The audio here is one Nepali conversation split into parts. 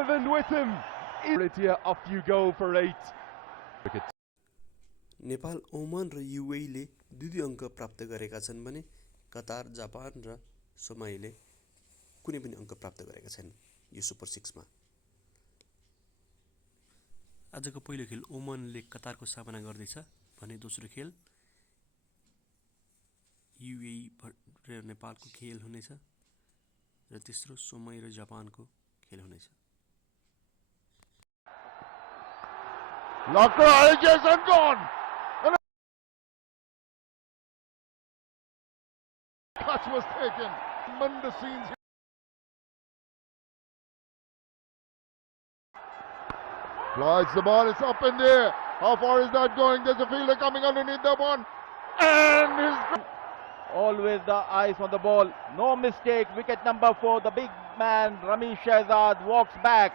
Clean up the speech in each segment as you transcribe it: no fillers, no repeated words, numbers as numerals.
Caravan with him. Off you go for 8. Nepal, Oman र युएईले 2 अङ्क प्राप्त गरेका छन् भने कतार, जापान र सोमालीले कुनै पनि अङ्क प्राप्त गरेका छैनन् यो सुपर 6 मा। आजको पहिलो खेल ओमानले कतारको सामना गर्दैछ भने दोस्रो खेल युएई र नेपालको खेल हुनेछ र तेस्रो सोमाली र जापानको खेल हुनेछ। Locker Jason gone. Touch was taken. Tremendous scenes. Glides the ball, it's up in there. How far is that going? There's a fielder coming underneath the one. And his... Always the eyes on the ball. No mistake. Wicket number 4. The big man, Rami Shahzad, walks back.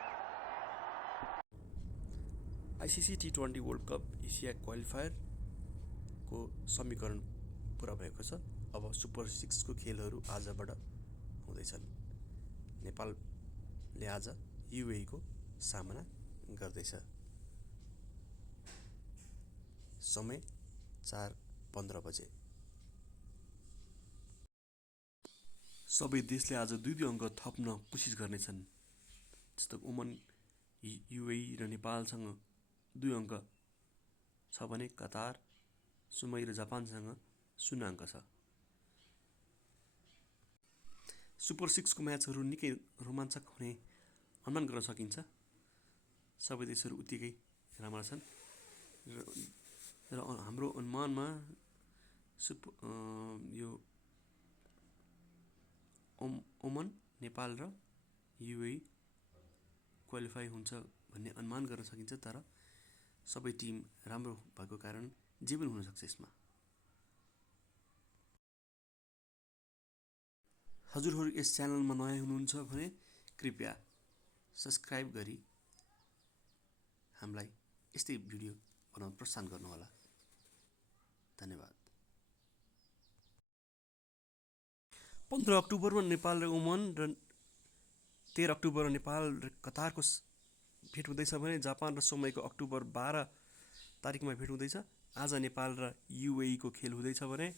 ICC T20 world cup Asia qualifier को समीकरण पुरा भएको छ। अब सुपर 6 को खेलहरू आजबाट हुँदैछन्। नेपालले आज युएई को सामना गर्दैछ। समय 4:15 बजे। सबै देशले आज 2 अङ्क थप्न कोसिस गर्नेछन्। जस्तो ओमान, युएई र नेपालसँग 2 अङ्क छ भने कतार, सोमाली र जापानसँग 0 अङ्क छ। सुपर 6 को म्याचहरू निकै रोमाञ्चक हुने अनुमान गर्न सकिन्छ। सबै देशहरू उत्तिकै राम्रा छन् र हाम्रो अनुमानमा यो ओमान, नेपाल र युएई क्वालिफाई हुन्छ भन्ने अनुमान गर्न सकिन्छ। तर सबै टिम राम्रो भएको कारण जे पनि हुन सक्छ यसमा। हजुरहरू यस च्यानलमा नयाँ हुनुहुन्छ भने कृपया सब्स्क्राइब गरी हामीलाई यस्तै भिडियो बनाउन प्रोत्साहन गर्नुहोला। धन्यवाद। 15 अक्टोबरमा नेपाल र ओमान र 13 अक्टोबरमा नेपाल र कतारको भेट हुँदैछ भने जापान र सोमालीको अक्टोबर 12 तारिकमा भेट हुँदैछ। आज नेपाल र युएई को खेल हुँदैछ भने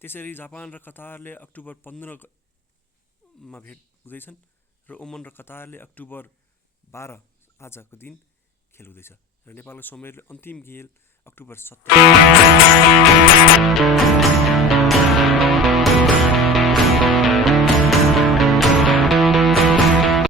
त्यसरी जापान र कतारले अक्टोबर 15 मा भेट हुँदैछन् र ओमान र कतारले अक्टोबर 12 आजको दिन खेल हुँदैछ र नेपाल र सोमालीले अन्तिम खेल अक्टोबर 17